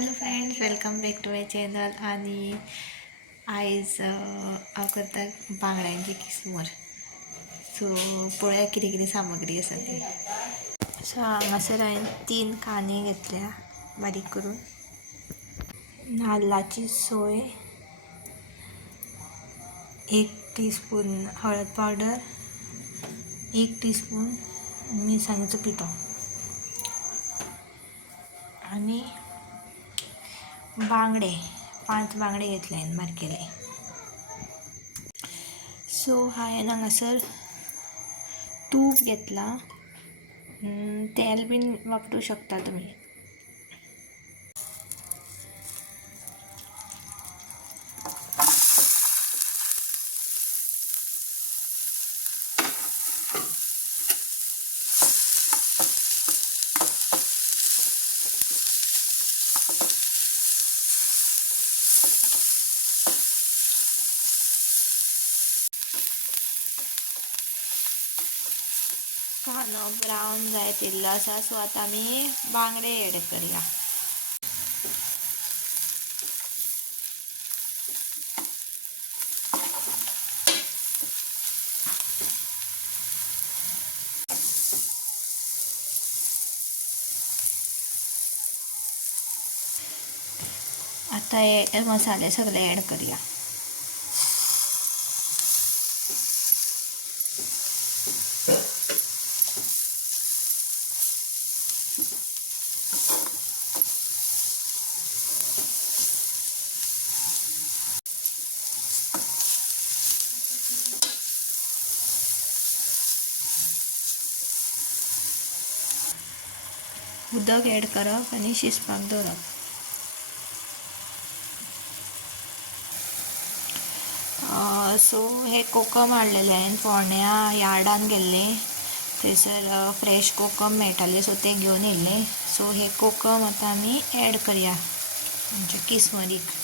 Hello friends, welcome back to my channel. आणि आयज हांव करता बांगड्यांची किसमूर. सो पळया कितें कितें सामग्री आसा ती. सो हांगासर हांवें 3 कांदे घेतल्या बारीक करून, नाल्लाची सोय, 1 टीस्पून हळद पावडर, 1 टीस्पून मिरसांगेचो पिठो आणि बांगडे 5 बांगडे घेतले हांवें बारकेले. सो हांवें हांगासर तूप घेतला, तेल बीन वापरूं शकता तुमी. कांदो ब्रावन जायत येयल्लो आसा, सो आतां आमी बांगडे एड करया. आतां हे मसाले सगळे एड करया. उदक एड करप आनी शिजपाक दवरप. सो हे कोकम हाडलेले हांवें फोंड्या यार्डान गेल्ले, थंयसर फ्रेश कोकम मेळटाले, सो ते घेवन येयल्ले. सो हे कोकम आतां आमी एड करया आमच्या किसमरीक.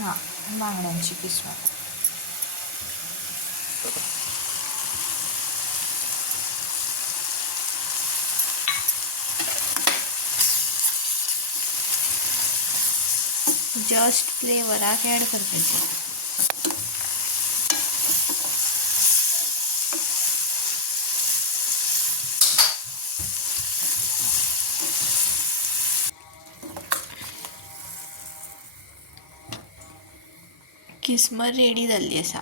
ना बांगड्यांची किसमूर. जस्ट फ्लेवराक एड करपाचें. किसमूर रेडी जाल्ली आसा.